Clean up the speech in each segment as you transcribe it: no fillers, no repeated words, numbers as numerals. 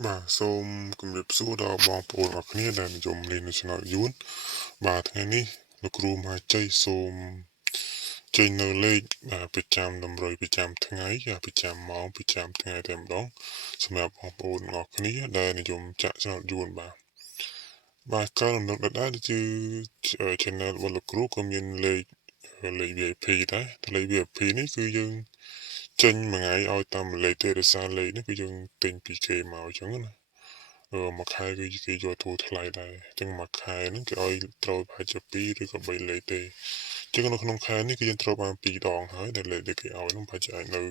បាទសូមគម្រាបសួរដល់បងប្អូនអរគ្នាដែលនិយមលេងនៅឆ្នាំយួនបាទថ្ងៃនេះលោកគ្រូមហាជ័យសូមចេញនៅលេខប្រចាំតម្រុយប្រចាំថ្ងៃប្រចាំម៉ោងប្រចាំថ្ងៃតែម្ដងសម្រាប់បងប្អូនអរគ្នាដែលនិយមចាក់ឆ្នាំយួនបាទការរំលឹកដដែលគឺ channel របស់លោកគ្រូក៏មានលេខ VIP ដែរតែលេខ VIP នេះគឺយើងចេញមួយថ្ងៃឲ្យតាមលេខទេរសារលេខនេះគឺយើងទិញពីគេមកអញ្ចឹងណា មួយខែគឺគេយកធូរថ្លៃដែរអញ្ចឹងមួយខែហ្នឹងគេឲ្យត្រូវប្រហែលជា2ឬក៏3លេខទេអញ្ចឹងនៅក្នុងខែនេះគឺយើងត្រូវបាន2ដងហើយដែលលេខដែលគេឲ្យហ្នឹងប្រហែលជាអាចនៅ2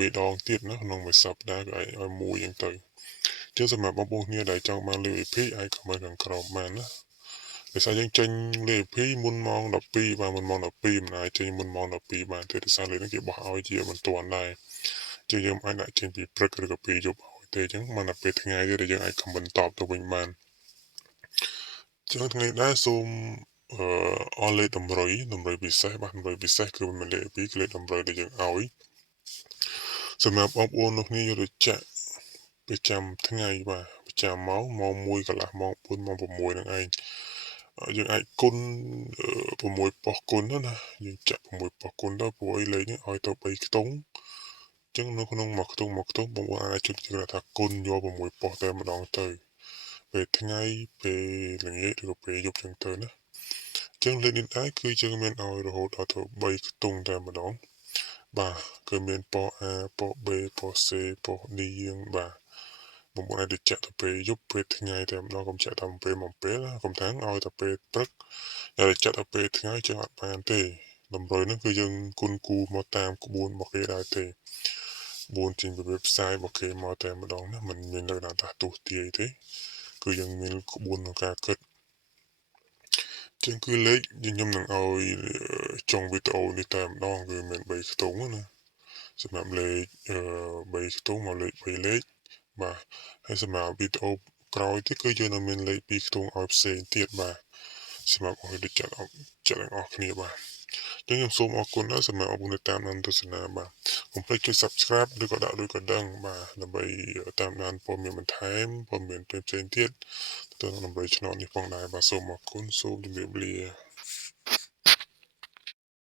3ដងទៀតណាក្នុងមួយសប្តាហ៍គឺអាចឲ្យមួយអញ្ចឹងទៅអញ្ចឹងសម្រាប់បងប្អូនគ្នាដែលចង់បានលេខ VIP អាចខមមិនខាងក្រោមបានណាដោយសារយើងចេញលេខ VIP មុនម៉ោង12បាទមុនម៉ោង12មិនអាចចេញមុនម៉ោង12បានទេដោយសារលេខហ្នឹងគេបោះឲ្យជាមិនទាន់ដែរជាងយើងអាចដាក់ចេញពីព្រឹកឬក៏ពីយប់ទេអញ្ចឹងមកដល់ពេលថ្ងៃទៀតដែលយើងអាចខមមិនតបទៅវិញបានចឹងថ្ងៃដែរសូមអស់លេខតម្រុយពិសេសបាទតម្រុយពិសេសគឺមិនលេខ2គឺលេខតម្រុយដែលយើងឲ្យសម្រាប់បងប្អូនលោកគ្នាយកទៅចាក់ប្រចាំថ្ងៃបាទប្រចាំម៉ោង1កន្លះម៉ោង4ម៉ោង6ហ្នឹងឯងយើងអាចគុណ6ប៉ុសគុណណាយើងចាក់6ប៉ុសគុណទៅព្រោះអីលេខនេះឲ្យទៅ3ខ្ទង់ចឹងនៅក្នុងមួយខ្ទង់បងប្អូនអាចជួយគេថាគុណយក6ប៉ុសតែម្ដងទៅពេលថ្ងៃពេលល្ងាចឬក៏ពេលយប់ចឹងទៅណាចឹងលេខនេះដែរគឺយើងមានឲ្យរហូតដល់ទៅ3ខ្ទង់តែម្ដងបាទគឺមានប៉ុស A ប៉ុស B ប៉ុស C ប៉ុស D យើងបាទបងប្អូនអាចទៅចាក់ទៅពេលយប់ពេលថ្ងៃតែម្ដងកុំចាក់តាមពេលមកពេលកុំថាឲ្យទៅពេលព្រឹកតែចាក់ទៅពេលថ្ងៃចឹងអត់បានទេតម្រុយហ្នឹងគឺយើងគុណគូមកតាមក្បួនរបស់គេដែរទេក្បួនជាងវិបផ្សាយរបស់គេមកតែម្ដងណាมันមានលក្ខណៈថាទស្សន៍ទាយទេគឺយើងមានក្បួនក្នុងការគិតចឹងគឺលេខខ្ញុំនឹងឲ្យចុងវីដេអូនេះតែម្ដងគឺមាន3ខ្ទង់ណាសម្រាប់លេខ3ខ្ទង់មកលេខ3លេខបាទហើយសម្រាប់វីដេអូក្រោយទៀតគឺយើងនឹងមានលេខ2ខ្ទង់ឲ្យផ្សេងទៀតបាទសម្រាប់ឲ្យដូចចាត់ទាំងអស់គ្នាបាទចឹងខ្ញុំសូមអរគុណណាស់សម្រាប់អរគុណតាមដានទស្សនាបាទកុំភ្លេចចុច Subscribe ឬក៏ដាក់ដូចកណ្ដឹងបាទដើម្បីតាមដានព័ត៌មានបន្ថែមព័ត៌មានផ្សេងទៀតទៅនឹងដើម្បីឆ្នោតនេះផងដែរបាទសូមអរគុណសូមជម្រាបលា